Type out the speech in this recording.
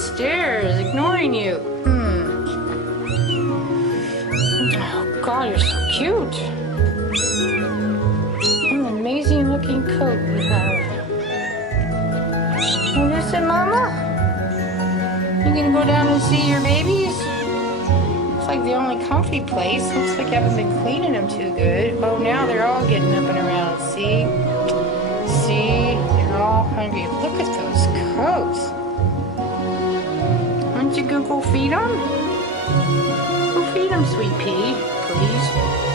upstairs, ignoring you. Oh God, you're so cute. What an amazing looking coat you have. And listen, Mama? You gonna go down and see your babies? It's like the only comfy place. Looks like you haven't been cleaning them too good. Oh, now they're all getting up and around. See? See? They're all hungry. Look at those coats. Why don't you go feed them? Go feed them, sweet pea, please.